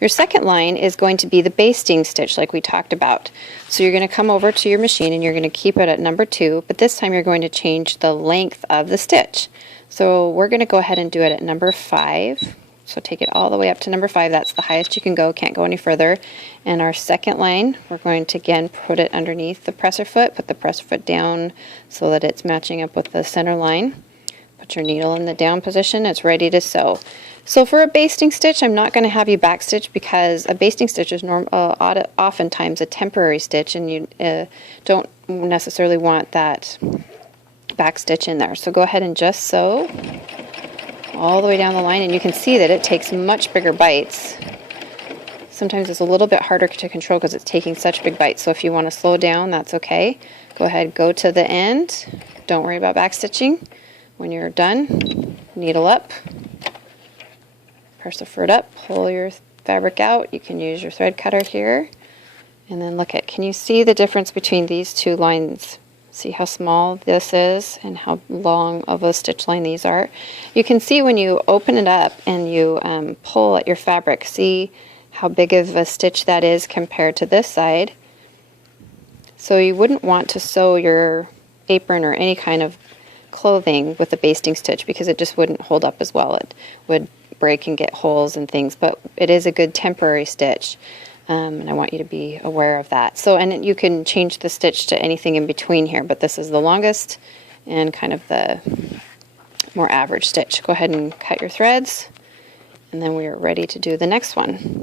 Your second line is going to be the basting stitch like we talked about. So you're going to come over to your machine and you're going to keep it at number 2, but this time you're going to change the length of the stitch. So we're going to go ahead and do it at number 5. So take it all the way up to number 5. That's the highest you can go, can't go any further. And our second line, we're going to again put it underneath the presser foot, put the presser foot down so that it's matching up with the center line. Put your needle in the down position, it's ready to sew. So for a basting stitch, I'm not going to have you backstitch because a basting stitch is oftentimes a temporary stitch, and you don't necessarily want that backstitch in there. So go ahead and just sew all the way down the line, and you can see that it takes much bigger bites. Sometimes it's a little bit harder to control because it's taking such big bites. So if you want to slow down, that's okay. Go ahead, go to the end. Don't worry about backstitching. When you're done, needle up, press the foot up, pull your fabric out. You can use your thread cutter here, and then look at, can you see the difference between these two lines? See how small this is and how long of a stitch line these are? You can see when you open it up and you pull at your fabric, see how big of a stitch that is compared to this side. So you wouldn't want to sew your apron or any kind of clothing with a basting stitch because it just wouldn't hold up as well. It would break and get holes and things, but it is a good temporary stitch, and I want you to be aware of that. So, and you can change the stitch to anything in between here, but this is the longest and kind of the more average stitch. Go ahead and cut your threads, and then we are ready to do the next one.